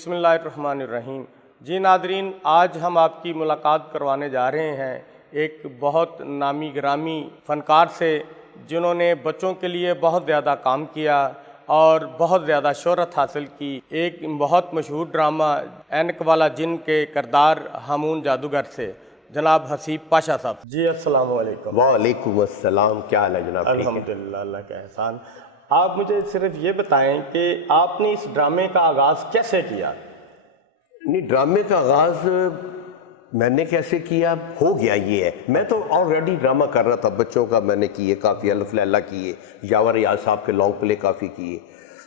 بسم اللہ الرحمن الرحیم۔ جی ناظرین، آج ہم آپ کی ملاقات کروانے جا رہے ہیں ایک بہت نامی گرامی فنکار سے، جنہوں نے بچوں کے لیے بہت زیادہ کام کیا اور بہت زیادہ شہرت حاصل کی۔ ایک بہت مشہور ڈرامہ اینک والا جن کے کردار ہامون جادوگر سے، جناب حسیب پاشا صاحب۔ جی السلام علیکم۔ وعلیکم السلام، کیا حال ہے جناب؟ الحمدللہ، اللہ کا احسان۔ آپ مجھے صرف یہ بتائیں کہ آپ نے اس ڈرامے کا آغاز کیسے کیا؟ نہیں، ڈرامے کا آغاز میں نے کیسے کیا، ہو گیا یہ ہے۔ میں تو آلریڈی ڈرامہ کر رہا تھا بچوں کا، میں نے کیے کافی، الف لیلہ کیے، یاور ریاض صاحب کے لانگ پلے کافی کیے۔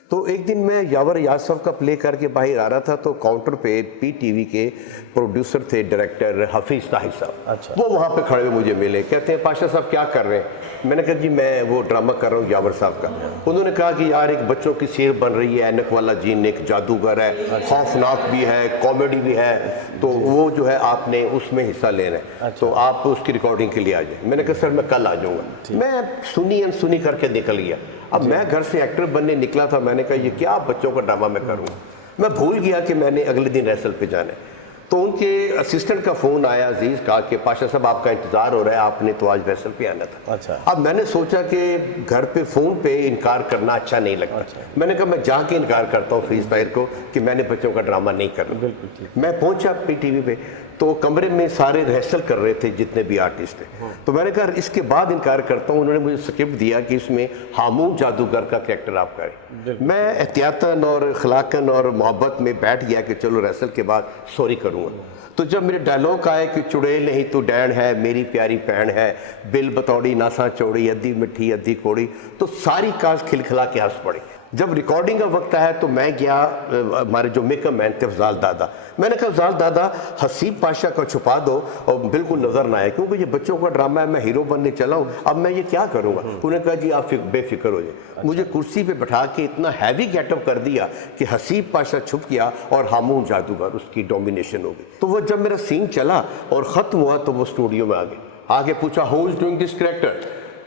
تو ایک دن میں یاور ریاض صاحب کا پلے کر کے باہر آ رہا تھا، تو کاؤنٹر پہ پی ٹی وی کے پروڈیوسر تھے ڈائریکٹر حفیظ طاہر صاحب۔ اچھا۔ وہ وہاں پہ کھڑے ہوئے مجھے ملے، کہتے ہیں پاشا صاحب کیا کر رہے ہیں؟ میں نے کہا جی میں وہ ڈرامہ کر رہا ہوں یاور صاحب کا۔ انہوں نے کہا کہ یار ایک بچوں کی سیریل بن رہی ہے، اینک والا جن ایک جادوگر ہے، خوفناک بھی ہے، کامیڈی بھی ہے، تو وہ جو ہے آپ نے اس میں حصہ لینا ہے، تو آپ اس کی ریکارڈنگ کے لیے آ جائیں۔ میں نے کہا سر میں کل آ جاؤں گا۔ میں سنی کر کے نکل گیا۔ اب میں گھر سے ایکٹر بننے نکلا تھا، میں نے کہا یہ کیا بچوں کا ڈرامہ میں کروں گا۔ میں بھول گیا کہ میں نے اگلے دن ریہرسل پہ جانا ہے۔ تو ان کے اسسٹنٹ کا فون آیا عزیز کا کہ پاشا صاحب آپ کا انتظار ہو رہا ہے، آپ نے تو آج ریہرسل پہ آنا تھا۔ اچھا۔ اب میں نے سوچا کہ گھر پہ فون پہ انکار کرنا اچھا نہیں لگتا۔ میں نے کہا میں جا کے انکار کرتا ہوں حفیظ طاہر کو کہ میں نے بچوں کا ڈرامہ نہیں کرنا۔ بالکل ٹھیک۔ میں پہنچا پی ٹی وی پہ، تو کمرے میں سارے ریہرسل کر رہے تھے جتنے بھی آرٹسٹ تھے۔ تو میں نے کہا اس کے بعد انکار کرتا ہوں۔ انہوں نے مجھے اسکرپٹ دیا کہ اس میں ہامون جادوگر کا کریکٹر آپ کریں۔ میں احتیاطاً اور اخلاقاً اور محبت میں بیٹھ گیا کہ چلو ریہرسل کے بعد سوری کروں گا۔ تو جب میرے ڈائلاگ آئے کہ چڑیل نہیں تو ڈین ہے، میری پیاری بہن ہے، بل بتوڑی ناساں چوڑی، ادھی مٹھی ادھی کوڑی، تو ساری کاس کھلکھلا کے ہنس پڑی۔ جب ریکارڈنگ کا وقت آیا تو میں گیا، ہمارے جو میک اپ مین تھے افضال دادا، میں نے کہا افضال دادا حسیب پاشا کا چھپا دو اور بالکل نظر نہ آئے، کیونکہ یہ بچوں کا ڈرامہ ہے، میں ہیرو بننے چلا ہوں، اب میں یہ کیا کروں گا۔ انہوں نے کہا جی آپ بے فکر ہو جائیں۔ مجھے کرسی پہ بٹھا کے اتنا ہیوی گیٹ اپ کر دیا کہ حسیب پاشا چھپ گیا اور ہامون جادوگر اس کی ڈومینیشن ہو گئی۔ تو وہ جب میرا سین چلا اور ختم ہوا تو وہ اسٹوڈیو میں آگے پوچھا who is doing this character?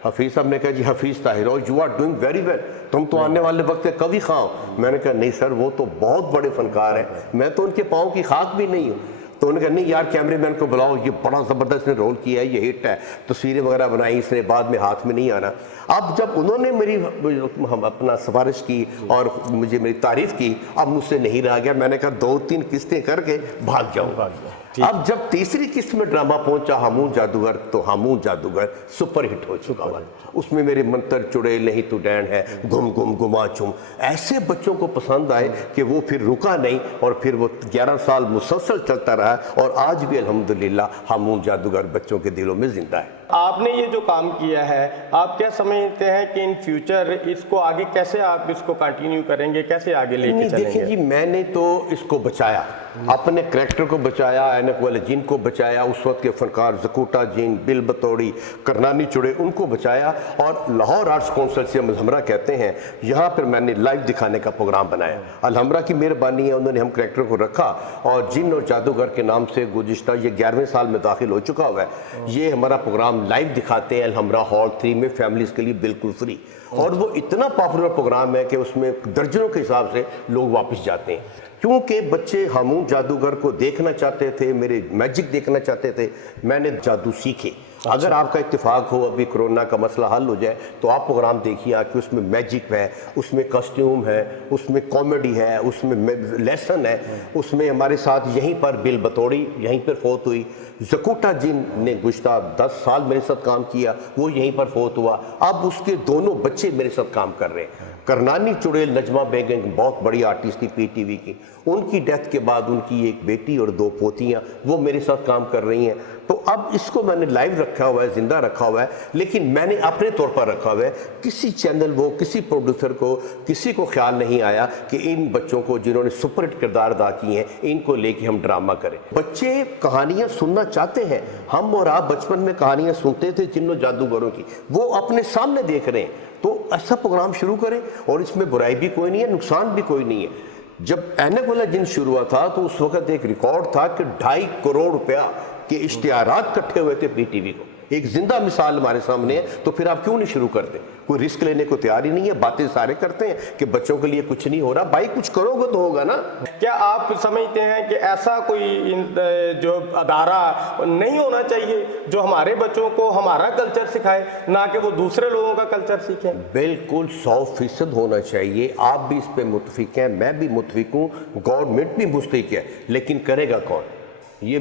Hafeez صاحب نے کہا جی حفیظ طاہر، اور you are doing very well, تم تو آنے والے وقت کے کبھی خواہ۔ میں نے کہا نہیں سر، وہ تو بہت بڑے فنکار ہیں، میں تو ان کے پاؤں کی خاک بھی نہیں ہوں۔ تو انہوں نے کہا نہیں یار کیمرے مین کو بلاؤ، یہ بڑا زبردست نے رول کیا ہے، یہ ہٹ ہے، تصویریں وغیرہ بنائی، اس نے بعد میں ہاتھ میں نہیں آنا۔ اب جب انہوں نے میری اپنا سفارش کی اور مجھے میری تعریف کی، اب مجھ سے نہیں رہا گیا۔ میں نے کہا 2-3 قسطیں کر کے بھاگ جاؤں۔ اب جب تیسری قسط میں ڈرامہ پہنچا ہامون جادوگر، تو ہامون جادوگر سپر ہٹ ہو چکا ہوا۔ اس میں میرے منتر چڑیل نہیں تو ڈین ہے، گم گم گما چم، ایسے بچوں کو پسند آئے کہ وہ پھر رکا نہیں، اور پھر وہ 11 سال مسلسل چلتا رہا، اور آج بھی الحمدللہ ہامون جادوگر بچوں کے دلوں میں زندہ ہے۔ آپ نے یہ جو کام کیا ہے، آپ کیا سمجھتے ہیں کہ ان فیوچر اس کو آگے کیسے آپ اس کو کنٹینیو کریں گے، کیسے آگے لے کے چلیں گے؟ دیکھیں جی، میں نے تو اس کو بچایا، اپنے کریکٹر کو بچایا، اینک والے جن کو بچایا، اس وقت کے فنکار زکوٹا جن، بل بتوڑی، کرنانی چڑے، ان کو بچایا، اور لاہور آرٹس کونسل سے الحمرہ کہتے ہیں، یہاں پر میں نے لائیو دکھانے کا پروگرام بنایا۔ الحمرہ کی مہربانی ہے، انہوں نے ہم کریکٹر کو رکھا، اور جن اور جادوگر کے نام سے گزشتہ یہ 11ویں سال میں داخل ہو چکا ہوا ہے۔ یہ ہمارا پروگرام لائیو دکھاتے ہیں الحمرہ ہال 3 میں فیملیز کے لیے بالکل فری، اور وہ اتنا پاپولر پروگرام ہے کہ اس میں درجنوں کے حساب سے لوگ واپس جاتے ہیں، کیونکہ بچے ہامون جادوگر کو دیکھنا چاہتے تھے، میرے میجک دیکھنا چاہتے تھے، میں نے جادو سیکھے۔ اگر آپ کا اتفاق ہو، ابھی کرونا کا مسئلہ حل ہو جائے، تو آپ پروگرام دیکھیے کہ اس میں میجک ہے، اس میں کسٹیوم ہے، اس میں کامیڈی ہے، اس میں لیسن ہے، اس میں ہمارے ساتھ یہیں پر بل بتوڑی یہیں پر فوت ہوئی، زکوٹا جن نے گزشتہ 10 سال میرے ساتھ کام کیا، وہ یہیں پر فوت ہوا، اب اس کے دونوں بچے میرے ساتھ کام کر رہے ہیں۔ کرنانی چڑیل نجمہ بیگم بہت بڑی آرٹسٹ تھی پی ٹی وی کی، ان کی ڈیتھ کے بعد ان کی ایک بیٹی اور 2 پوتیاں وہ میرے ساتھ کام کر رہی ہیں۔ تو اب اس کو میں نے لائیو رکھا ہوا ہے، زندہ رکھا ہوا ہے، لیکن میں نے اپنے طور پر رکھا ہوا ہے۔ کسی چینل کو، کسی پروڈیوسر کو، کسی کو خیال نہیں آیا کہ ان بچوں کو جنہوں نے سپر ہٹ کردار ادا کیے ہیں، ان کو لے کے ہم ڈرامہ کریں۔ بچے کہانیاں سننا چاہتے ہیں، ہم اور آپ بچپن میں کہانیاں سنتے تھے جنوں جادوگروں کی، وہ اپنے سامنے دیکھ رہے ہیں، تو ایسا پروگرام شروع کریں، اور اس میں برائی بھی کوئی نہیں ہے، نقصان بھی کوئی نہیں ہے۔ جب اینک والا جن شروع ہوا تھا تو اس وقت ایک ریکارڈ تھا کہ 2.5 کروڑ روپیہ کہ اشتہارات کٹھے ہوئے تھے پی ٹی وی کو، ایک زندہ مثال ہمارے سامنے ہے، تو پھر آپ کیوں نہیں شروع کرتے؟ کوئی رسک لینے کو تیار ہی نہیں ہے، باتیں سارے کرتے ہیں کہ بچوں کے لیے کچھ نہیں ہو رہا، بھائی کچھ کرو گے تو ہوگا نا۔ کیا آپ سمجھتے ہیں کہ ایسا کوئی جو ادارہ نہیں ہونا چاہیے جو ہمارے بچوں کو ہمارا کلچر سکھائے، نہ کہ وہ دوسرے لوگوں کا کلچر سیکھیں؟ بالکل 100% ہونا چاہیے، آپ بھی اس پہ متفق ہیں، میں بھی متفق ہوں، گورنمنٹ بھی متفق ہے، لیکن کرے گا کون؟ یہ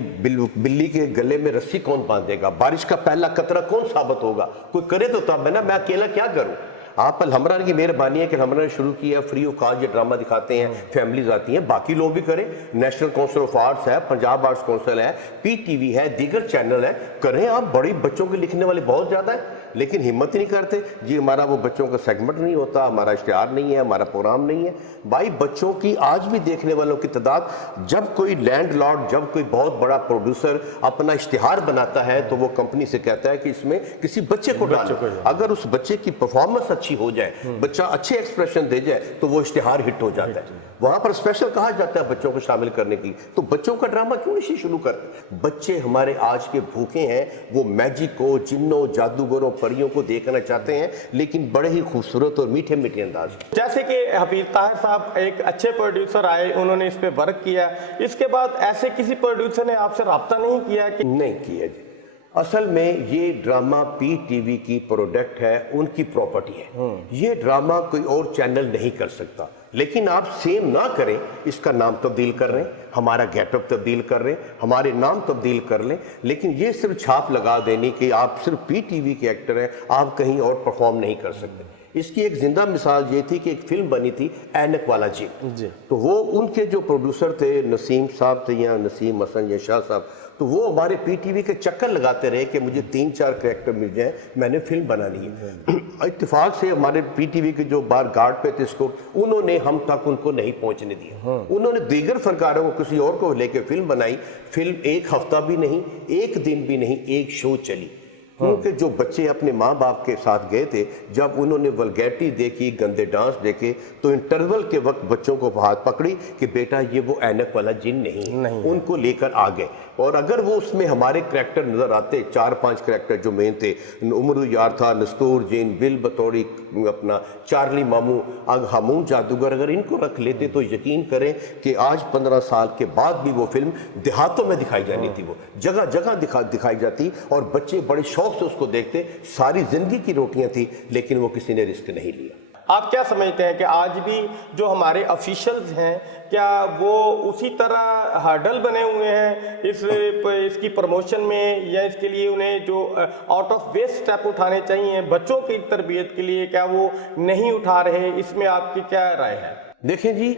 بلی کے گلے میں رسی کون باندھے گا؟ بارش کا پہلا قطرہ کون ثابت ہوگا؟ کوئی کرے تو تب ہے نا، میں اکیلا کیا کروں؟ آپ الحمرہ کی مہربانی ہے کہ الحمرہ نے شروع کیا، فری آف کاسٹ یہ ڈرامہ دکھاتے ہیں، فیملیز آتی ہیں، باقی لوگ بھی کریں، نیشنل کونسل آف آرٹس ہے، پنجاب آرٹس کونسل ہے، پی ٹی وی ہے، دیگر چینل ہے، کریں آپ، بڑی بچوں کے لکھنے والے بہت زیادہ ہیں، لیکن ہمت ہی نہیں کرتے، جی ہمارا وہ بچوں کا سیگمنٹ نہیں ہوتا، ہمارا اشتہار نہیں ہے، ہمارا پروگرام نہیں ہے۔ بھائی بچوں کی آج بھی دیکھنے والوں کی تعداد، جب کوئی لینڈ لارڈ، جب کوئی بہت بڑا پروڈیوسر اپنا اشتہار بناتا ہے تو وہ کمپنی سے کہتا ہے کہ اس میں کسی بچے کو ڈالو، اگر اس بچے کی پرفارمنس اچھی ہو جائے، بچہ اچھے ایکسپریشن دے جائے تو وہ اشتہار ہٹ ہو جاتا ہے، وہاں پر اسپیشل کہا جاتا ہے بچوں کو شامل کرنے کی، تو بچوں کا ڈرامہ کیوں نہیں شروع کرتے؟ بچے ہمارے آج کے بھوکے ہیں، وہ میجک کو، جنوں، جادوگروں، پریوں کو دیکھنا چاہتے ہیں، لیکن بڑے ہی خوبصورت اور میٹھے میٹھے انداز۔ جیسے کہ حفیظ طاہر صاحب ایک اچھے پروڈیوسر آئے، انہوں نے اس پہ ورک کیا، اس کے بعد ایسے کسی پروڈیوسر نے آپ سے رابطہ نہیں کیا کہ؟ نہیں کیا جی، اصل میں یہ ڈرامہ پی ٹی وی کی پروڈکٹ ہے، ان کی پراپرٹی ہے، یہ ڈرامہ کوئی اور چینل نہیں کر سکتا، لیکن آپ سیم نہ کریں، اس کا نام تبدیل کر رہے ہیں، ہمارا گیٹ اپ تبدیل کر رہے ہیں، ہمارے نام تبدیل کر لیں، لیکن یہ صرف چھاپ لگا دینی کہ آپ صرف پی ٹی وی کے ایکٹر ہیں، آپ کہیں اور پرفارم نہیں کر سکتے۔ اس کی ایک زندہ مثال یہ تھی کہ ایک فلم بنی تھی اینک والا جی، تو وہ ان کے جو پروڈیوسر تھے نسیم صاحب تھے، یا نسیم حسن یا شاہ صاحب، تو وہ ہمارے پی ٹی وی کے چکر لگاتے رہے کہ مجھے 3-4 کریکٹر مل جائیں، میں نے فلم بنانی ہے۔ اتفاق سے ہمارے پی ٹی وی کے جو بار گارڈ پہ تھے اس کو، انہوں نے ہم تک ان کو نہیں پہنچنے دیا، انہوں نے دیگر فنکاروں کو کسی اور کو لے کے فلم بنائی، فلم 1 ہفتہ بھی نہیں، 1 دن بھی نہیں، 1 شو چلی، کیونکہ جو بچے اپنے ماں باپ کے ساتھ گئے تھے، جب انہوں نے ولگیرٹی دیکھی، گندے ڈانس دیکھے، تو انٹرول کے وقت بچوں کو ہاتھ پکڑی کہ بیٹا یہ وہ اینک والا جن نہیں، ان کو لے کر آ گئے، اور اگر وہ اس میں ہمارے کریکٹر نظر آتے، 4-5 کریکٹر جو مین تھے، عمرو یار تھا، نستور جین، بل بطوری، اپنا چارلی ماموں، ہامون جادوگر، اگر ان کو رکھ لیتے تو یقین کریں کہ آج 15 سال کے بعد بھی وہ فلم دیہاتوں میں دکھائی جانی تھی، وہ جگہ جگہ دکھائی جاتی، اور بچے بڑے شوق سے اس کو دیکھتے، ساری زندگی کی روٹیاں تھیں، لیکن وہ کسی نے رسک نہیں لیا۔ آپ کیا سمجھتے ہیں کہ آج بھی جو ہمارے آفیشلز ہیں، کیا وہ اسی طرح ہرڈل بنے ہوئے ہیں اس کی پروموشن میں، یا اس کے لیے انہیں جو آؤٹ آف ویسٹ سٹیپ اٹھانے چاہیے بچوں کی تربیت کے لیے، کیا وہ نہیں اٹھا رہے؟ اس میں آپ کی کیا رائے ہے؟ دیکھیں جی،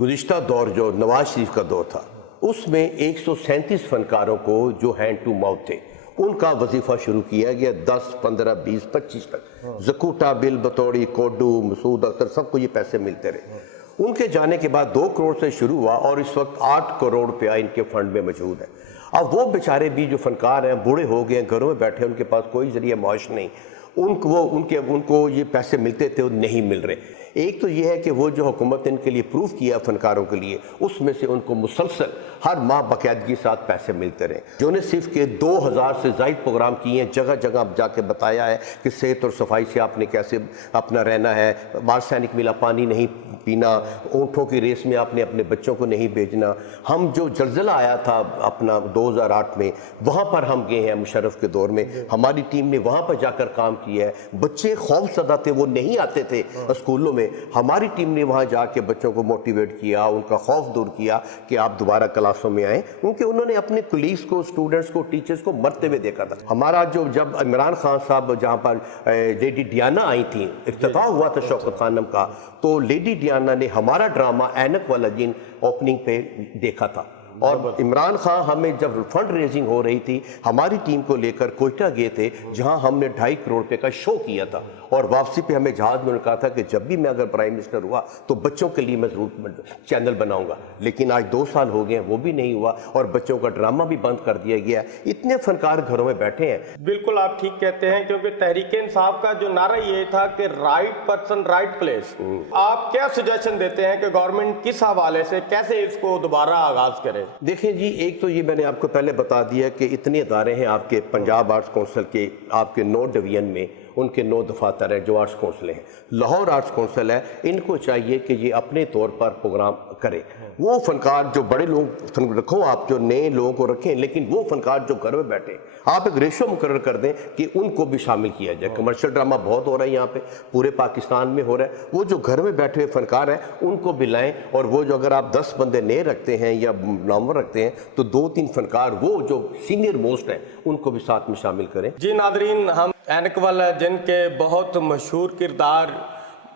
گزشتہ دور جو نواز شریف کا دور تھا، اس میں 137 فنکاروں کو جو ہینڈ ٹو ماؤتھ تھے، ان کا وظیفہ شروع کیا گیا، 10، 15، 20، 25 تک، زکوٹا، بل بطوری، کوڈو، مسعود اختر، سب کو یہ پیسے ملتے رہے۔ ان کے جانے کے بعد 2 کروڑ سے شروع ہوا، اور اس وقت 8 کروڑ روپیہ ان کے فنڈ میں موجود ہے۔ اب وہ بیچارے بھی جو فنکار ہیں، بوڑھے ہو گئے ہیں، گھروں میں بیٹھے، ان کے پاس کوئی ذریعہ معاش نہیں، ان کو یہ پیسے ملتے تھے، وہ نہیں مل رہے۔ ایک تو یہ ہے کہ وہ جو حکومت نے ان کے لیے پروف کیا فنکاروں کے لیے، اس میں سے ان کو مسلسل ہر ماہ باقاعدگی ساتھ پیسے ملتے رہے۔ جو نے صرف کہ 2000 سے زائد پروگرام کیے ہیں، جگہ جگہ اب جا کے بتایا ہے کہ صحت اور صفائی سے آپ نے کیسے اپنا رہنا ہے، بارسینک ملا پانی نہیں پینا، اونٹوں کی ریس میں آپ نے اپنے بچوں کو نہیں بھیجنا۔ ہم جو زلزلہ آیا تھا اپنا 2008 میں، وہاں پر ہم گئے ہیں مشرف کے دور میں، ہماری ٹیم نے وہاں پر جا کر کام کیا ہے۔ بچے خوف زدہ تھے، وہ نہیں آتے تھے اسکولوں میں، ہماری ٹیم نے وہاں جا کے بچوں کو موٹیویٹ کیا، ان کا خوف دور کیا کہ آپ دوبارہ کلاسوں میں آئیں، کیونکہ انہوں نے اپنے کولیگز کو، اسٹوڈنٹس کو، ٹیچرز کو مرتے ہوئے دیکھا تھا۔ ہمارا جب عمران خان صاحب جہاں پر لیڈی ڈیانا آئی تھیں، افتتاح ہوا تھا شوکت خانم کا، تو لیڈی ڈیانا نے ہمارا ڈرامہ اینک والا جن اوپننگ پہ دیکھا تھا، اور عمران خان ہمیں جب فنڈ ریزنگ ہو رہی تھی، ہماری ٹیم کو لے کر کوئٹہ گئے تھے، جہاں ہم نے 2.5 کروڑ روپے کا شو کیا تھا، اور واپسی پہ ہمیں جہاز میں کہا تھا کہ جب بھی میں اگر پرائم منسٹر ہوا تو بچوں کے لیے میں ضرور چینل بناؤں گا، لیکن آج 2 سال ہو گئے ہیں، وہ بھی نہیں ہوا، اور بچوں کا ڈرامہ بھی بند کر دیا گیا۔ اتنے فنکار گھروں میں بیٹھے ہیں۔ بالکل آپ ٹھیک کہتے ہیں، کیونکہ تحریک انصاف کا جو نعرہ یہ تھا کہ رائٹ پرسن رائٹ پلیس۔ آپ کیا سجیشن دیتے ہیں کہ گورنمنٹ کس حوالے سے کیسے اس کو دوبارہ آغاز کرے؟ دیکھیں جی، ایک تو یہ میں نے آپ کو پہلے بتا دیا کہ اتنے ادارے ہیں آپ کے پنجاب آرٹس کونسل کے، آپ کے 9 ڈویژن میں ان کے 9 دفاتر ہیں جو آرٹس کونسل ہیں. لاہور آرٹس کونسل ہے، ان کو چاہیے کہ یہ اپنے طور پر پروگرام کرے. وہ فنکار جو بڑے لوگ رکھو، آپ جو نئے لوگوں کو رکھیں، لیکن وہ فنکار جو گھر میں بیٹھے آپ ایک ریشو مقرر کر دیں کہ ان کو بھی شامل کیا جائے. کمرشل ڈرامہ بہت ہو رہا ہے یہاں پہ، پورے پاکستان میں ہو رہا ہے. وہ جو گھر میں بیٹھے ہوئے فنکار ہیں ان کو بھی لائیں، اور وہ جو اگر آپ 10 بندے نئے رکھتے ہیں یا نامور رکھتے ہیں تو 2-3 فنکار وہ جو سینئر موسٹ ہیں ان کو بھی ساتھ میں شامل کریں. جی ناظرین، ہم اینک والا جن کے بہت مشہور کردار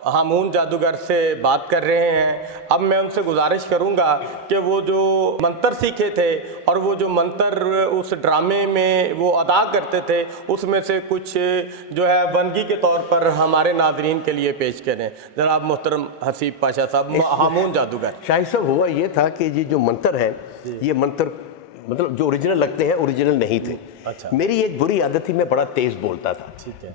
ہامون جادوگر سے بات کر رہے ہیں. اب میں ان سے گزارش کروں گا کہ وہ جو منتر سیکھے تھے اور وہ جو منتر اس ڈرامے میں وہ ادا کرتے تھے، اس میں سے کچھ جو ہے ونگی کے طور پر ہمارے ناظرین کے لیے پیش کریں. جناب محترم حسیب پاشا صاحب، ہامون جادوگر. شاہد صاحب، ہوا یہ تھا کہ یہ جو منتر ہیں، یہ منتر مطلب جو اوریجنل لگتے ہیں اوریجنل نہیں تھے. اچھا. میری ایک بری عادت تھی، میں بڑا تیز بولتا تھا.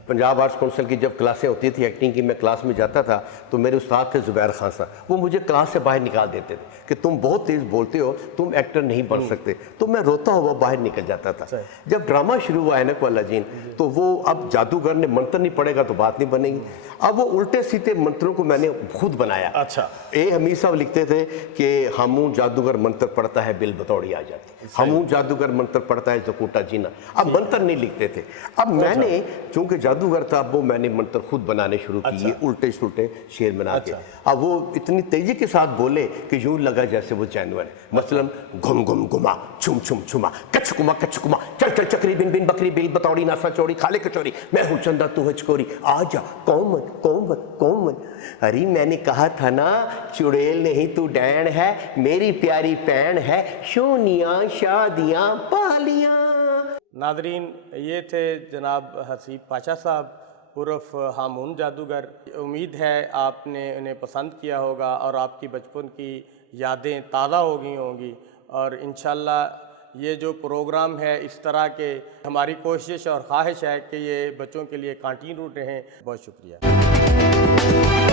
پنجاب آرٹس کونسل کی جب کلاسیں ہوتی تھی ایکٹنگ کی، میں کلاس میں جاتا تھا تو میرے استاد تھے زبیر خان صاحب، وہ مجھے کلاس سے باہر نکال دیتے تھے کہ تم بہت تیز بولتے ہو، تم ایکٹر نہیں بن سکتے. تو میں روتا ہوا باہر نکل جاتا تھا. جب ڈرامہ شروع ہوا اینک والا جین، تو وہ اب جادوگر نے منتر نہیں پڑھے گا تو بات نہیں بنے گی. اب وہ الٹے سیدھے منتروں کو میں نے خود بنایا. اچھا. اے حمید صاحب لکھتے تھے کہ ہامون جادوگر منتر پڑھتا ہے بل بطوڑی آ جاتی، ہامون جادوگر منتر پڑھتا ہے زکوٹا جینا. اب منتر نہیں لکھتے تھے. اب میں نے چونکہ جادوگر تھا، اب وہ میں نے منتر خود بنانے شروع کیے، الٹے سلٹے شعر بنا کے. اب وہ اتنی تیزی کے ساتھ بولے کہ یوں لگا جیسے وہ جانور ہے. مثلا گم گم گما، چھم چھم چھما، کچھ کما کچھ کما، چل چل چکری بن بن بکری بل بطوڑی ناسا چوڑی کھالے کچوری، میں ہوں چندہ تو ہے چکوری، آ جا کومن کومن کومن. ارے میں نے کہا تھا نا چڑیل نہیں تو ڈین ہے، میری پیاری پین ہے، شونیاں شادیاں پالیاں. ناظرین، یہ تھے جناب حسیب پاشا صاحب عرف ہامون جادوگر. امید ہے آپ نے انہیں پسند کیا ہوگا اور آپ کی بچپن کی یادیں تازہ ہو گئی ہوں گی. اور انشاءاللہ یہ جو پروگرام ہے اس طرح کے ہماری کوشش اور خواہش ہے کہ یہ بچوں کے لیے کنٹینیو رہیں. بہت شکریہ.